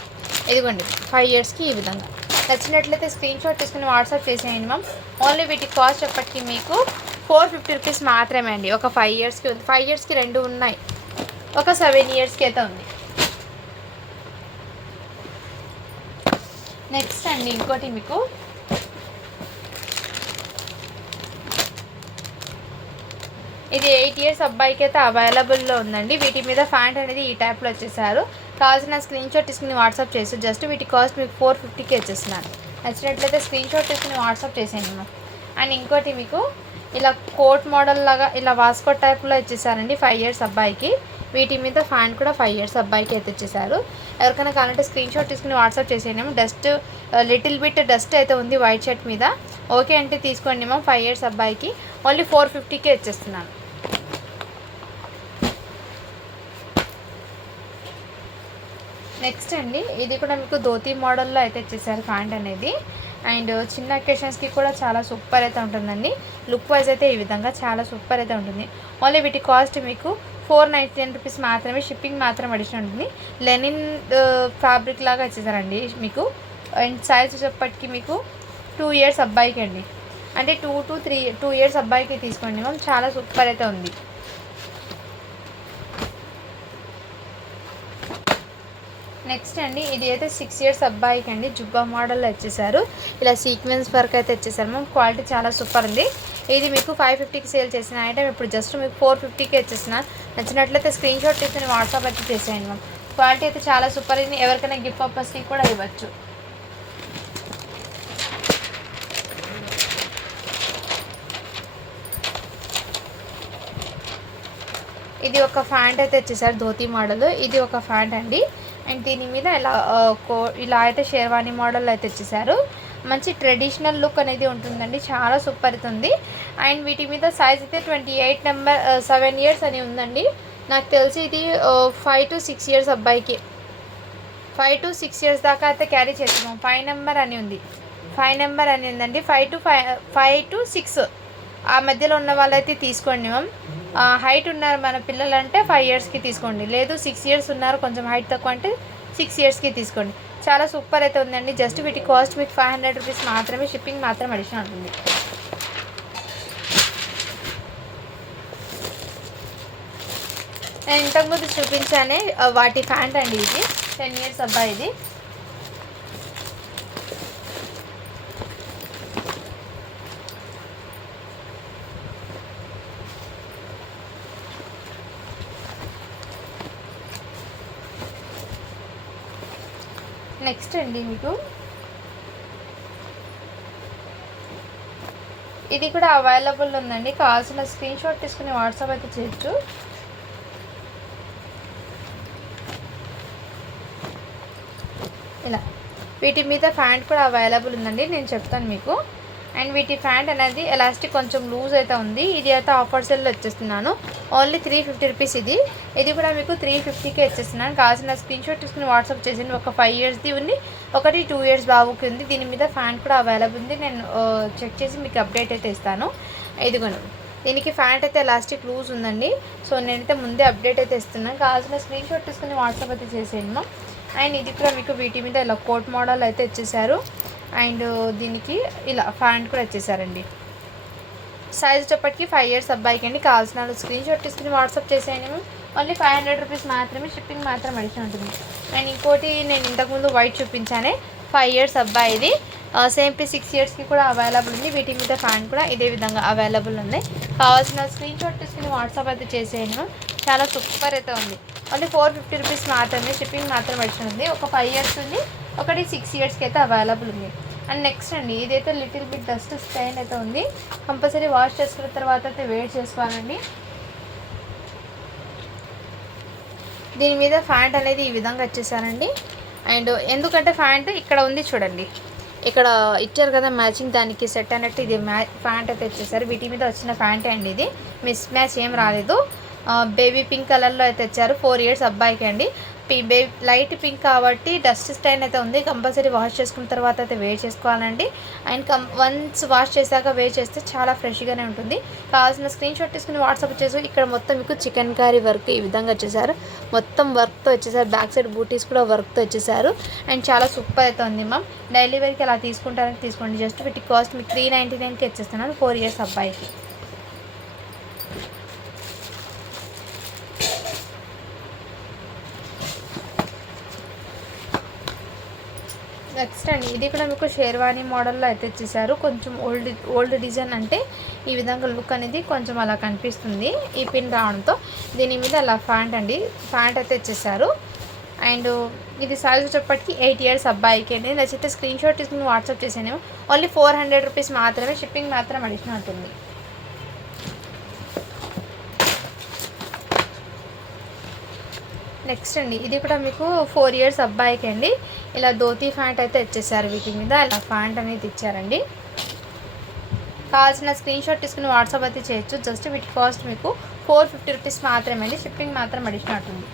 ఇదిగోండి 5 ఇయర్స్కి ఈ విధంగా. నచ్చినట్లయితే స్క్రీన్ షాట్ తీసుకుని వాట్సాప్ చేసేయండి మ్యామ్. ఓన్లీ వీటి కాస్ట్ ఎప్పటికీ మీకు 450 రూపీస్ మాత్రమే అండి. ఒక 5 ఇయర్స్కి ఉంది. 5 ఇయర్స్కి 2 ఉన్నాయి. ఒక 7 ఇయర్స్కి అయితే ఉంది. నెక్స్ట్ అండి, ఇంకోటి మీకు ఇది 8 ఇయర్స్ అబ్బాయికి అయితే అవైలబుల్లో ఉందండి. వీటి మీద ప్యాంట్ అనేది ఈ టైప్లో వచ్చేసారు. కావాల్సిన స్క్రీన్ షాట్ తీసుకుని వాట్సాప్ చేసి జస్ట్ వీటి కాస్ట్ మీకు 450కే వచ్చేస్తున్నాను. నచ్చినట్లయితే స్క్రీన్ షాట్ తీసుకుని వాట్సాప్ చేసేయండి. అండ్ ఇంకోటి మీకు ఇలా కోట్ మోడల్ లాగా ఇలా వాస్కోట్ టైప్లో ఇచ్చేసారండి 5 ఇయర్స్ అబ్బాయికి. వీటి మీద ప్యాంట్ కూడా 5 ఇయర్స్ అబ్బాయికి అయితే ఇచ్చేసారు. ఎవరికైనా కావాలంటే స్క్రీన్ షాట్ తీసుకుని వాట్సాప్ చేసేయండి. డస్ట్ లిటిల్ బిట్ డస్ట్ అయితే ఉంది వైట్ షర్ట్ మీద. ఓకే అంటే తీసుకోండి మ్యామ్. 5 ఇయర్స్ అబ్బాయికి ఓన్లీ 450కే ఇచ్చేస్తున్నాను. నెక్స్ట్ అండి, ఇది కూడా మీకు ధోతీ మోడల్లో అయితే ఇచ్చేసారు ప్యాంట్ అనేది. అండ్ చిన్న అకేషన్స్కి కూడా చాలా సూపర్ అయితే ఉంటుందండి. లుక్ వైజ్ అయితే ఈ విధంగా చాలా సూపర్ అయితే ఉంటుంది. ఓన్లీ వీటి కాస్ట్ మీకు 499 రూపీస్ మాత్రమే, షిప్పింగ్ మాత్రం అడిషనల్ ఉంటుంది. లెనిన్ ఫ్యాబ్రిక్ లాగా ఇచ్చేసారండి మీకు. అండ్ సైజ్ వచ్చేప్పటికి మీకు 2 ఇయర్స్ అబ్బాయికి అండి, అంటే 2 ఇయర్స్ అబ్బాయికి తీసుకోండి మ్యామ్, చాలా సూపర్ అయితే ఉంది. నెక్స్ట్ అండి ఇది అయితే 6 ఇయర్స్ అబ్బాయికి అండి, జుబ్బా మోడల్లో ఇచ్చేసారు. ఇలా సీక్వెన్స్ వర్క్ అయితే ఇచ్చేసారు మ్యామ్. క్వాలిటీ చాలా సూపర్ ఉంది. ఇది మీకు 550కి సేల్ చేసిన ఐటమ్ ఇప్పుడు జస్ట్ మీకు 450కే ఇచ్చేసిన. నచ్చినట్లయితే స్క్రీన్ షాట్ తీసుకుని వాట్సాప్ అయితే చేసేయండి మ్యామ్. క్వాలిటీ అయితే చాలా సూపర్ ఉంది. ఎవరికైనా గిఫ్ట్ పర్పస్కి కూడా ఇవ్వచ్చు. ఇది ఒక ఫ్యాంట్ అయితే ఇచ్చేసారు, ధోతి మోడల్. ఇది ఒక ఫ్యాంట్ అండి. అండ్ దీని మీద ఇలా అయితే షేర్వానీ మోడల్ అయితే ఇచ్చేసారు. మంచి ట్రెడిషనల్ లుక్ అనేది ఉంటుందండి, చాలా సూపర్ అవుతుంది. అండ్ వీటి మీద సైజ్ అయితే 28 నెంబర్ 7 ఇయర్స్ అని ఉందండి. నాకు తెలిసి ఇది 5 to 6 ఇయర్స్ అబ్బాయికి, 5 to 6 ఇయర్స్ దాకా అయితే క్యారీ చేస్తాము. 5 నెంబర్ అని ఉంది, 5 నెంబర్ అని ఉందండి. 5 to 6 ఆ మధ్యలో ఉన్న వాళ్ళైతే తీసుకోండి మ్యామ్. హైట్ ఉన్నారు మన పిల్లలు అంటే 5 ఇయర్స్కి తీసుకోండి, లేదు 6 ఇయర్స్ ఉన్నారు కొంచెం హైట్ తక్కువ అంటే 6 ఇయర్స్కి తీసుకోండి. చాలా సూపర్ అయితే ఉందండి. జస్ట్ వీటి కాస్ట్ మీకు 500 రూపీస్ మాత్రమే, షిప్పింగ్ మాత్రం అడిషనల్ ఉంటుంది. నేను ఇంతకుముందు చూపించానే వాటి ఫ్యాంట్ అండి. ఇది 10 ఇయర్స్ అబ్బాయిది. నెక్స్ట్ అండి మీకు ఇది కూడా అవైలబుల్ ఉందండి. కావాల్సిన స్క్రీన్ షాట్ తీసుకుని వాట్సాప్ అయితే చేయొచ్చు. ఇలా వీటి మీద ప్యాంట్ కూడా అవైలబుల్ ఉందండి, నేను చెప్తాను మీకు. అండ్ వీటి ప్యాంట్ అనేది ఎలాస్టిక్ కొంచెం లూజ్ అయితే ఉంది. ఇది అయితే ఆఫర్ సెల్లో వచ్చేస్తున్నాను, ఓన్లీ 350 రూపీస్. ఇది కూడా మీకు 350కే ఇచ్చేస్తున్నాను. కావాల్సిన స్క్రీన్ షాట్ తీసుకుని వాట్సాప్ చేసింది. ఒక 5 ఇయర్స్ది ఉంది, ఒకటి 2 ఇయర్స్ బాబుకి ఉంది. దీని మీద ప్యాంట్ కూడా అవైలబుల్ ఉంది. నేను చెక్ చేసి మీకు అప్డేట్ అయితే ఇస్తాను. ఇదిగోను, దీనికి ప్యాంట్ అయితే ఎలాస్టిక్ లూజ్ ఉందండి. సో నేనైతే ముందే అప్డేట్ అయితే ఇస్తున్నాను. కావాల్సిన స్క్రీన్ షాట్ తీసుకుని వాట్సాప్ అయితే చేసేయండి. అండ్ ఇది కూడా మీకు వీటి మీద ఇలా కోట్ మోడల్ అయితే ఇచ్చేసారు. అండ్ దీనికి ఇలా ప్యాంట్ కూడా ఇచ్చేసారండి. సైజ్ వచ్చేప్పటికి 5 ఇయర్స్ అబ్బాయికి అండి. కావాల్సిన స్క్రీన్ షాట్ తీసుకుని వాట్సాప్ చేసేయండి. ఓన్లీ 500 రూపీస్ మాత్రమే, షిప్పింగ్ మాత్రం అడిషనల్ ఉంటుంది. అండ్ ఇంకోటి నేను ఇంతకుముందు వైట్ చూపించానే 5 ఇయర్స్ అబ్బాయిది, సేమ్ పీ 6 ఇయర్స్కి కూడా అవైలబుల్ ఉంది. వీటి మీద ప్యాంట్ కూడా ఇదే విధంగా అవైలబుల్ ఉంది. కావాల్సిన స్క్రీన్ షాట్ తీసుకుని వాట్సాప్ అయితే చేసేయండి. చాలా సూపర్ అయితే ఉంది. ఓన్లీ 450 రూపీస్ మాత్రమే, షిప్పింగ్ మాత్రం అడిషనల్ ఉంది. ఒక 5 ఇయర్స్ ఉంది, ఒకటి 6 ఇయర్స్కి అయితే అవైలబుల్ ఉంది. అండ్ నెక్స్ట్ అండి ఇదైతే లిటిల్ బిట్ డస్ట్ స్టైన్ అయితే ఉంది. కంపల్సరీ వాష్ చేసుకున్న తర్వాత అయితే వేడి చేసుకోవాలండి. దీని మీద ప్యాంట్ అనేది ఈ విధంగా వచ్చేసారండి. అండ్ ఎందుకంటే ప్యాంట్ ఇక్కడ ఉంది చూడండి, ఇక్కడ ఇచ్చారు కదా మ్యాచింగ్, దానికి సెట్ అన్నట్టు ఇది ప్యాంట్ అయితే ఇచ్చేసారు. వీటి మీద వచ్చిన ప్యాంటే అండి, ఇది మిస్ మ్యాచ్ ఏం రాలేదు. బేబీ పింక్ కలర్లో అయితే తెచ్చారు. 4 ఇయర్స్ అబ్బాయికి అండి. లైట్ పింక్ కాబట్టి డస్ట్ స్టైన్ అయితే ఉంది. కంపల్సరీ వాష్ చేసుకున్న తర్వాత అయితే వేర్ చేసుకోవాలండి. అండ్ వన్స్ వాష్ చేశాక వేర్ చేస్తే చాలా ఫ్రెష్గానే ఉంటుంది. కావాల్సిన స్క్రీన్ షాట్ తీసుకుని వాట్సాప్ చేసి ఇక్కడ మొత్తం మీకు చికెన్ కర్రీ వర్క్ ఈ విధంగా వచ్చేసారు. మొత్తం వర్క్తో వచ్చేసారు. బ్యాక్ సైడ్ బూటీస్ కూడా వర్క్తో వచ్చేసారు. అండ్ చాలా సూపర్ అయితే ఉంది మ్యామ్. డైలీ వేర్కి అలా తీసుకుంటారని తీసుకోండి. జస్ట్ వీటి కాస్ట్ మీకు 399కి ఇచ్చేస్తున్నాను 4 ఇయర్స్ అబ్బాయికి. నెక్స్ట్ అండి ఇది కూడా మీకు షేర్వానీ మోడల్లో అయితే ఇచ్చేసారు. కొంచెం ఓల్డ్ డిజైన్ అంటే ఈ విధంగా లుక్ అనేది కొంచెం అలా కనిపిస్తుంది ఈ పిన్ రావడంతో. దీని మీద అలా ప్యాంట్ అండి, ప్యాంట్ అయితే ఇచ్చేసారు. అండ్ ఇది సైజ్ వచ్చేప్పటికి 8 ఇయర్స్ అబ్బాయికి అండి. నచ్చితే స్క్రీన్ షాట్ తీసుకుని వాట్సాప్ చేసాను. ఓన్లీ 400 రూపీస్ మాత్రమే, షిప్పింగ్ మాత్రం అడిషనల్ ఉంటుంది. నెక్స్ట్ అండి ఇది కూడా మీకు 4 ఇయర్స్ అబ్బాయికి అండి. ఇలా ధోతి ప్యాంట్ అయితే ఇచ్చేసారు. వీటి మీద ఇలా ప్యాంట్ అనేది ఇచ్చారండి. కావాల్సిన స్క్రీన్ షాట్ తీసుకుని వాట్సాప్ అయితే చేయొచ్చు. జస్ట్ వీటి కాస్ట్ మీకు 450 రూపీస్ మాత్రమే అండి, షిప్పింగ్ మాత్రం అడిషనల్ ఉంటుంది.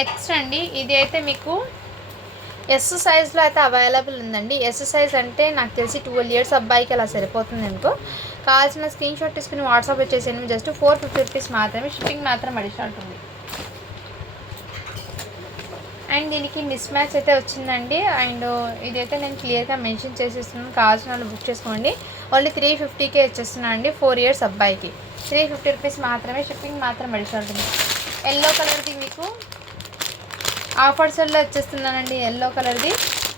నెక్స్ట్ అండి ఇది అయితే మీకు ఎస్ సైజ్లో అయితే అవైలబుల్ ఉందండి. ఎస్ సైజ్ అంటే నాకు తెలిసి 12 ఇయర్స్ అబ్బాయికి అలా సరిపోతుంది అనుకో. కావాల్సిన స్క్రీన్ షాట్ తీసుకుని వాట్సాప్ వచ్చేసాను. జస్ట్ 450 రూపీస్ మాత్రమే, షిప్పింగ్ మాత్రం అడిషనల్ ఉంటుంది. అండ్ దీనికి మిస్ మ్యాచ్ అయితే వచ్చిందండి. అండ్ ఇదైతే నేను క్లియర్గా మెన్షన్ చేసేస్తున్నాను, కావాల్సిన వాళ్ళు బుక్ చేసుకోండి. ఓన్లీ 350కే ఇచ్చేస్తున్నాను అండి. 4 ఇయర్స్ అబ్బాయికి 350 రూపీస్ మాత్రమే, షిప్పింగ్ మాత్రం అడిషనల్ ఉంటుంది. ఎల్లో కలర్ది మీకు ఆఫర్స్లో వచ్చేస్తున్నానండి. ఎల్లో కలర్ది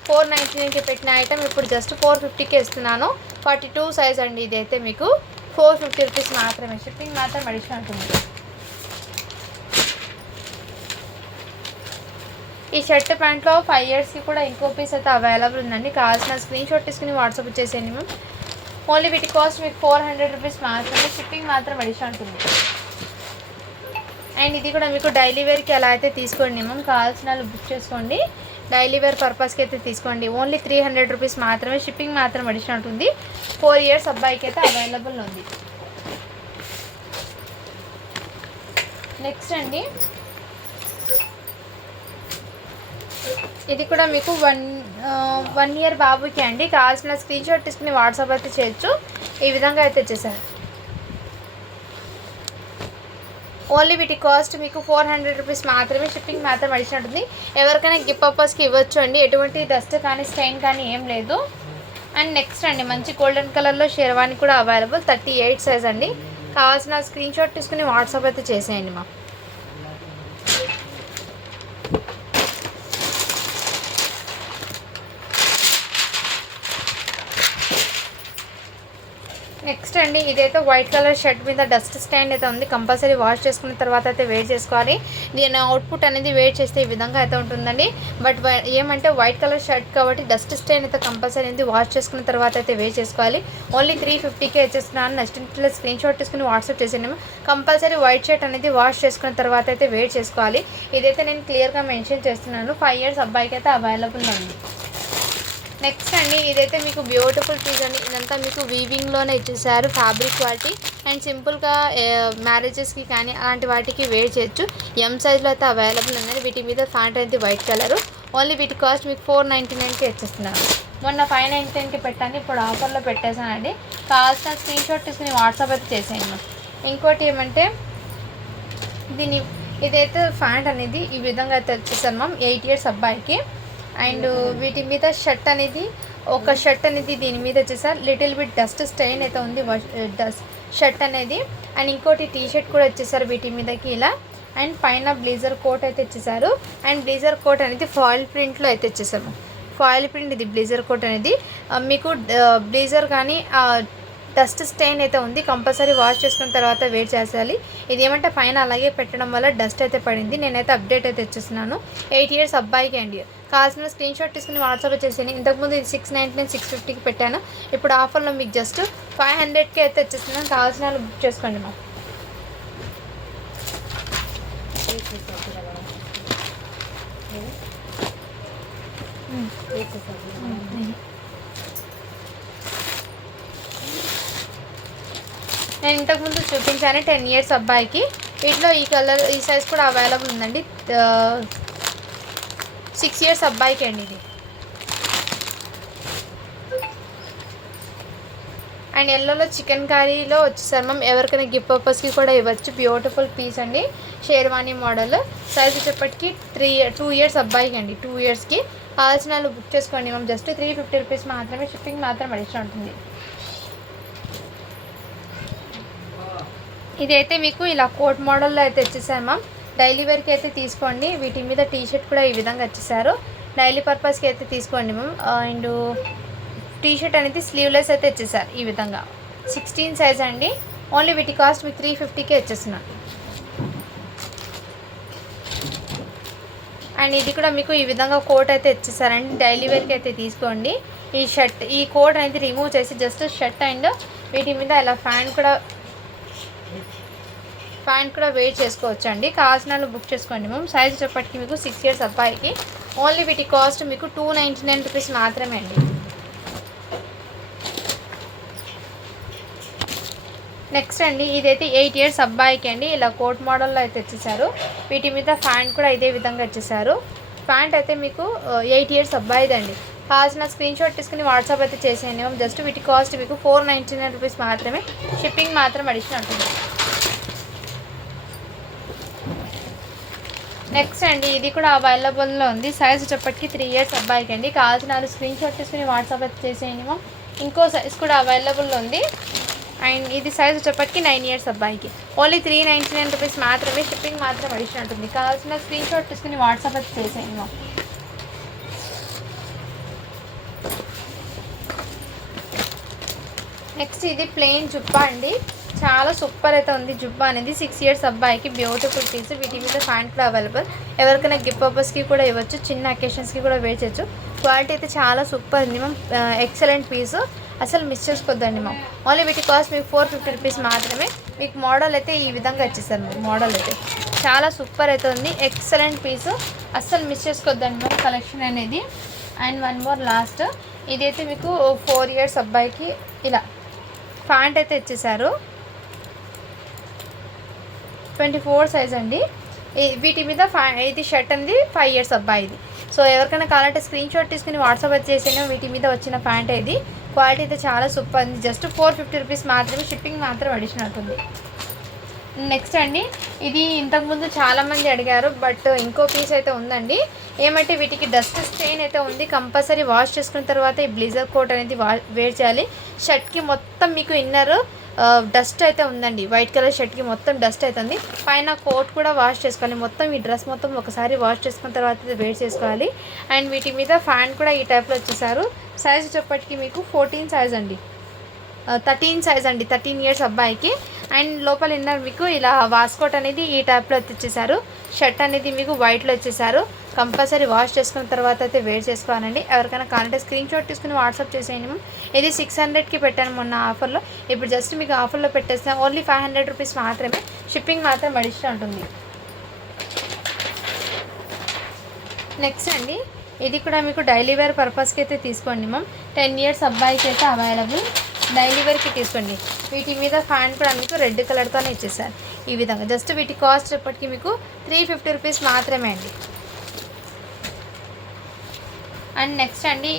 499కి పెట్టిన ఐటమ్ ఇప్పుడు జస్ట్ 450కే ఇస్తున్నాను. 42 సైజ్ అండి. ఇదైతే మీకు 450 రూపీస్ మాత్రమే, షిప్పింగ్ మాత్రం అడిషనల్ ఉంటుంది. ఈ షర్ట్ ప్యాంట్లో 5 ఇయర్స్కి కూడా ఇంకో పీస్ అయితే అవైలబుల్ ఉందండి. కావాల్సిన స్క్రీన్ షాట్ తీసుకుని వాట్సాప్ వచ్చేసేయండి మ్యామ్. ఓన్లీ వీటి కాస్ట్ మీకు 400 రూపీస్ మాత్రమే, షిప్పింగ్ మాత్రం అడిషనల్ ఉంటుంది. అండ్ ఇది కూడా మీకు డైలీ వేర్కి ఎలా అయితే తీసుకోండి మ్యామ్, కావాల్సిన వాళ్ళు బుక్ చేసుకోండి. డైలీ వేర్ పర్పస్కి అయితే తీసుకోండి. ఓన్లీ 300 రూపీస్ మాత్రమే, షిప్పింగ్ మాత్రం అడిషనల్ ఉంటుంది. 4 ఇయర్స్ అబ్బాయికి అయితే అవైలబుల్ ఉంది. నెక్స్ట్ అండి ఇది కూడా మీకు వన్ ఇయర్ బాబుకి అండి. కావాల్సిన స్క్రీన్ షాట్ తీసుకుని వాట్సాప్ అయితే చేయొచ్చు. ఈ విధంగా అయితే వచ్చేసారు. ఓన్లీ వీటి కాస్ట్ మీకు 400 రూపీస్ మాత్రమే, షిప్పింగ్ మాత్రం అడిషనల్ ఉంటుంది. ఎవరికైనా గిఫ్ట్ పర్పస్కి ఇవ్వచ్చు అండి. ఎటువంటి డస్ట్ కానీ స్టెయిన్ కానీ ఏం లేదు. అండ్ నెక్స్ట్ అండి మంచి గోల్డెన్ కలర్లో షేర్వాణి కూడా అవైలబుల్, 38 సైజ్ అండి. కావాల్సిన స్క్రీన్ షాట్ తీసుకుని వాట్సాప్ అయితే చేసేయండి మా. నెక్స్ట్ అండి ఇదైతే వైట్ కలర్ షర్ట్ మీద డస్ట్ స్టాండ్ అయితే ఉంది. కంపల్సరీ వాష్ చేసుకున్న తర్వాత అయితే వేర్ చేసుకోవాలి. దీని అవుట్పుట్ అనేది వేర్ చేస్తే ఈ విధంగా అయితే ఉంటుందండి. బట్ ఏమంటే వైట్ కలర్ షర్ట్ కాబట్టి డస్ట్ స్టాండ్ అయితే కంపల్సరీ ఉంది, వాష్ చేసుకున్న తర్వాత అయితే వేర్ చేసుకోవాలి. ఓన్లీ 350కే ఇచ్చేస్తున్నాను. నెక్స్ట్ ఇంట్లో స్క్రీన్ షాట్ తీసుకుని వాట్సాప్ చేసాను. కంపల్సరీ వైట్ షర్ట్ అనేది వాష్ చేసుకున్న తర్వాత అయితే వేర్ చేసుకోవాలి. ఇదైతే నేను క్లియర్గా మెన్షన్ చేస్తున్నాను. 5 ఇయర్స్ అబ్బాయికి అయితే అవైలబుల్ ఉంది. నెక్స్ట్ అండి ఇదైతే మీకు బ్యూటిఫుల్ పీస్ అండి. ఇదంతా మీకు వీవింగ్లోనే ఇచ్చేసారు. ఫ్యాబ్రిక్ క్వాలిటీ అండ్ సింపుల్గా మ్యారేజెస్కి కానీ అలాంటి వాటికి వేర్ చేయొచ్చు. ఎం సైజ్లో అయితే అవైలబుల్ ఉన్నాయి. వీటి మీద ఫ్యాంట్ అయితే వైట్ కలర్. ఓన్లీ వీటి కాస్ట్ మీకు 499కే ఇచ్చేస్తున్నారు. మొన్న 599కి పెట్టాను, ఇప్పుడు ఆఫర్లో పెట్టేశానండి. కావాల్సిన స్క్రీన్ షాట్ తీసుకుని వాట్సాప్ అయితే చేసేయండి. ఇంకోటి ఏమంటే ఇదైతే ఫ్యాంట్ అనేది ఈ విధంగా అయితే వచ్చేసాను మ్యామ్, 8 ఇయర్స్ అబ్బాయికి. అండ్ వీటి మీద షర్ట్ అనేది ఒక షర్ట్ అనేది దీని మీద వచ్చేసారు. లిటిల్ బిట్ డస్ట్ స్టెయిన్ అయితే ఉంది డస్ట్ షర్ట్ అనేది. అండ్ ఇంకోటి టీ షర్ట్ కూడా వచ్చేసారు వీటి మీదకి ఇలా. అండ్ పైన బ్లేజర్ కోట్ అయితే ఇచ్చేసారు. అండ్ బ్లేజర్ కోట్ అనేది ఫాయిల్ ప్రింట్లో అయితే ఇచ్చేసాము. ఫాయిల్ ప్రింట్ ఇది బ్లేజర్ కోట్ అనేది. మీకు బ్లేజర్ కానీ డస్ట్ స్టెయిన్ అయితే ఉంది, కంపల్సరీ వాష్ చేసుకున్న తర్వాత వేర్ చేసేయాలి. ఇది ఏమంటే పైన అలాగే పెట్టడం వల్ల డస్ట్ అయితే పడింది. నేనైతే అప్డేట్ అయితే ఇచ్చేస్తున్నాను. 8 ఇయర్స్ అబ్బాయికి అండి. కావాల్సిన స్క్రీన్ షాట్ తీసుకుని వాట్సాప్ వచ్చేసాను. ఇంతకుముందు ఇది 699 650కి పెట్టాను. ఇప్పుడు ఆఫర్లో మీకు జస్ట్ 500కే అయితే వచ్చేస్తున్నాను. కావాల్సిన వాళ్ళు బుక్ చేసుకోండి మా. నేను ఇంతకుముందు చూపించాను 10 ఇయర్స్ అబ్బాయికి. వీటిలో ఈ కలర్ ఈ సైజ్ కూడా అవైలబుల్ ఉందండి. 6 ఇయర్స్ అబ్బాయికి అండి ఇది. అండ్ ఎల్లోలో చికెన్ కర్రీలో వచ్చేసారు మ్యామ్. ఎవరికైనా గిఫ్ట్ పర్పస్కి కూడా ఇవ్వచ్చు. బ్యూటిఫుల్ పీస్ అండి, షేర్వాణి మోడల్. సైజ్ వచ్చేప్పటికి 2 ఇయర్స్ అబ్బాయికి అండి. 2 ఇయర్స్కి కావాల్సిన వాళ్ళు బుక్ చేసుకోండి మ్యామ్. జస్ట్ 350 రూపీస్ మాత్రమే, షిప్పింగ్ మాత్రం అడిషనల్ ఉంటుంది. ఇదైతే మీకు ఇలా కోట్ మోడల్లో అయితే వచ్చేసారు మ్యామ్. డైలీ వేర్కి అయితే తీసుకోండి. వీటి మీద టీ షర్ట్ కూడా ఈ విధంగా వచ్చేసారు. డైలీ పర్పస్కి అయితే తీసుకోండి మ్యామ్. అండ్ టీ షర్ట్ అనేది స్లీవ్లెస్ అయితే వచ్చేసారు ఈ విధంగా. 16 సైజ్ అండి. ఓన్లీ వీటి కాస్ట్ మీకు 350కే వచ్చేస్తున్నాను. అండ్ ఇది కూడా మీకు ఈ విధంగా కోట్ అయితే ఇచ్చేసారండి. డైలీ వేర్కి అయితే తీసుకోండి. ఈ కోట్ అనేది రిమూవ్ చేసి జస్ట్ షర్ట్ అండ్ వీటి మీద ఇలా ఫ్యాంట్ కూడా వేర్ చేసుకోవచ్చు అండి. కావాల్సిన వాళ్ళు బుక్ చేసుకోండి మ్యామ్. సైజ్ చెప్పటికి మీకు 6 ఇయర్స్ అబ్బాయికి. ఓన్లీ వీటి కాస్ట్ మీకు 299 రూపీస్ మాత్రమే అండి. నెక్స్ట్ అండి ఇదైతే 8 ఇయర్స్ అబ్బాయికి అండి ఇలా కోట్ మోడల్లో అయితే ఇచ్చేసారు. వీటి మీద ప్యాంట్ కూడా ఇదే విధంగా ఇచ్చేసారు. ప్యాంట్ అయితే మీకు 8 ఇయర్స్ అబ్బాయిదండి. కావాల్సిన స్క్రీన్ షాట్ తీసుకుని వాట్సాప్ అయితే చేసేయండి. జస్ట్ వీటి కాస్ట్ మీకు 499 రూపీస్ మాత్రమే. షిప్పింగ్ మాత్రం అడిషనల్ ఉంటుంది. నెక్స్ట్ అండి ఇది కూడా అవైలబుల్లో ఉంది. సైజ్ వచ్చేప్పటికి 3 ఇయర్స్ అబ్బాయికి అండి. కావాల్సిన స్క్రీన్ షాట్ తీసుకుని వాట్సాప్ అయితే చేసేయండి. ఇంకో సైజ్ కూడా అవైలబుల్లో ఉంది. అండ్ ఇది సైజ్ వచ్చేప్పటికి 9 ఇయర్స్ అబ్బాయికి. ఓన్లీ 399 రూపీస్ మాత్రమే. షిప్పింగ్ మాత్రం అడిషనల్ ఉంటుంది. కావాల్సిన స్క్రీన్ షాట్ తీసుకుని వాట్సాప్ అయితే చేసేయండి. నెక్స్ట్ ఇది ప్లెయిన్ జుబ్బా అండి. చాలా సూపర్ అయితే ఉంది జుబ్బా అనేది. 6 ఇయర్స్ అబ్బాయికి బ్యూటిఫుల్ పీస్. వీటి మీద ప్యాంట్ కూడా అవైలబుల్. ఎవరికైనా గిఫ్ట్ పర్పస్కి కూడా ఇవ్వచ్చు. చిన్న అకేషన్స్కి కూడా వేర్ చేయొచ్చు. క్వాలిటీ అయితే చాలా సూపర్ ఉంది మ్యామ్. ఎక్సలెంట్ పీసు. అసలు మిస్ చేసుకోవద్దండి మ్యామ్. ఓన్లీ వీటి కాస్ట్ మీకు 450 రూపీస్ మాత్రమే. మీకు మోడల్ అయితే ఈ విధంగా ఇచ్చేస్తారు. మీరు మోడల్ అయితే చాలా సూపర్ అయితే ఉంది. ఎక్సలెంట్ పీసు. అస్సలు మిస్ చేసుకోవద్దండి మ్యామ్ కలెక్షన్ అనేది. అండ్ వన్ మోర్ లాస్ట్ ఇదైతే మీకు 4 ఇయర్స్ అబ్బాయికి ఇలా ప్యాంట్ అయితే ఇచ్చేసారు. 24 సైజ్ అండి. వీటి మీద ఇది షర్ట్ అనేది 5 ఇయర్స్ అబ్బాయిది. సో ఎవరికైనా కావాలంటే స్క్రీన్ షాట్ తీసుకుని వాట్సాప్ అయితే చేసేనా. వీటి మీద వచ్చిన ప్యాంట్ ఇది. క్వాలిటీ అయితే చాలా సూపర్ ఉంది. జస్ట్ 450 రూపీస్ మాత్రమే. షిప్పింగ్ మాత్రం అడిషనల్ ఉంటుంది. నెక్స్ట్ అండి ఇది ఇంతకుముందు చాలామంది అడిగారు, బట్ ఇంకో పీస్ అయితే ఉందండి. ఏమంటే వీటికి డస్ట్ స్టెయిన్ అయితే ఉంది. కంపల్సరీ వాష్ చేసుకున్న తర్వాత ఈ బ్లేజర్ కోట్ అనేది వేర్ చేయాలి. షర్ట్కి మొత్తం మీకు ఇన్నర్ డస్ట్ అయితే ఉందండి. వైట్ కలర్ షర్ట్కి మొత్తం డస్ట్ అవుతుంది. పైన కోట్ కూడా వాష్ చేసుకోవాలి. మొత్తం ఈ డ్రెస్ మొత్తం ఒకసారి వాష్ చేసుకున్న తర్వాత వేర్ చేసుకోవాలి. అండ్ వీటి మీద ఫ్యాన్ కూడా ఈ టైప్లో వచ్చేసారు. సైజ్ వచ్చేప్పటికి మీకు 14 సైజ్ అండి. 13 సైజ్ అండి. 13 ఇయర్స్ అబ్బాయికి. అండ్ లోపల ఇన్నర్ మీకు ఇలా వాస్కోట్ అనేది ఈ టైప్లో వచ్చేసారు. షర్ట్ అనేది మీకు వైట్లో వచ్చేసారు. కంపల్సరీ వాష్ చేసుకున్న తర్వాత అయితే వేర్ చేసుకోవాలండి. ఎవరికైనా కావాలంటే స్క్రీన్ షాట్ తీసుకుని వాట్సాప్ చేసేయండి. ఇది 600కి పెట్టాను మొన్న ఆఫర్లో. ఇప్పుడు జస్ట్ మీకు ఆఫర్లో పెట్టేస్తాను. ఓన్లీ 500 రూపీస్ మాత్రమే. షిప్పింగ్ మాత్రం అడిషనల్ ఉంటుంది. నెక్స్ట్ అండి ఇది కూడా మీకు డైలీ వేర్ పర్పస్కి అయితే తీసుకోండి మ్యామ్. 10 ఇయర్స్ అబ్బాయికి అయితే అవైలబుల్. డైలీ వేర్కి తీసుకోండి. వీటి మీద ఫ్యాన్ కూడా మీకు రెడ్ కలర్తోనే ఇచ్చేసారు ఈ విధంగా. జస్ట్ వీటి కాస్ట్ ఎప్పటికీ మీకు 350 రూపీస్ మాత్రమే అండి. అండ్ నెక్స్ట్ అండి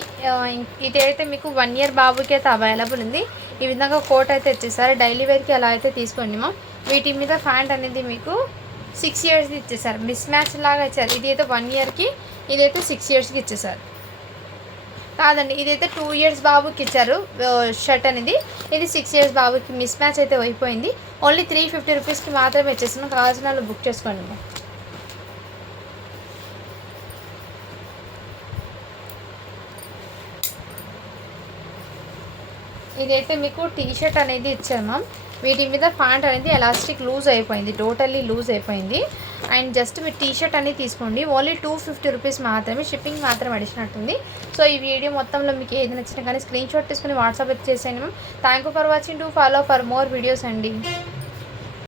ఇదైతే మీకు 1 ఇయర్ బాబుకి అయితే అవైలబుల్ ఉంది. ఈ విధంగా కోట్ అయితే ఇచ్చేసారు. డైలీ వేర్కి అలా అయితే తీసుకోండి మ్యామ్. వీటి మీద ఫ్యాంట్ అనేది మీకు 6 ఇయర్స్ది ఇచ్చేసారు. మిస్ మ్యాచ్ లాగా ఇచ్చారు. ఇది అయితే 1 ఇయర్కి, ఇదైతే 6 ఇయర్స్కి ఇచ్చేసారు. కాదండి ఇదైతే 2 ఇయర్స్ బాబుకి ఇచ్చారు షర్ట్ అనేది. ఇది 6 ఇయర్స్ బాబుకి. మిస్ మ్యాచ్ అయితే అయిపోయింది. ఓన్లీ 350 రూపీస్కి మాత్రమే ఇచ్చేస్తున్నాం. కావాల్సిన వాళ్ళు బుక్ చేసుకోండి. ఇదైతే మీకు టీ షర్ట్ అనేది ఇచ్చారు మ్యామ్. వీటి మీద ప్యాంట్ అనేది ఎలాస్టిక్ లూజ్ అయిపోయింది. టోటల్లీ లూజ్ అయిపోయింది. అండ్ జస్ట్ మీరు టీ షర్ట్ అనేది తీసుకోండి. ఓన్లీ 250 రూపీస్ మాత్రమే. షిప్పింగ్ మాత్రం అడిషనల్ ఉంది. సో ఈ వీడియో మొత్తంలో మీకు ఏది నచ్చినా కానీ స్క్రీన్ షాట్ తీసుకుని వాట్సాప్ అయితే చేసేయండి ma'am. Thank you for watching. To follow for more videos అండి.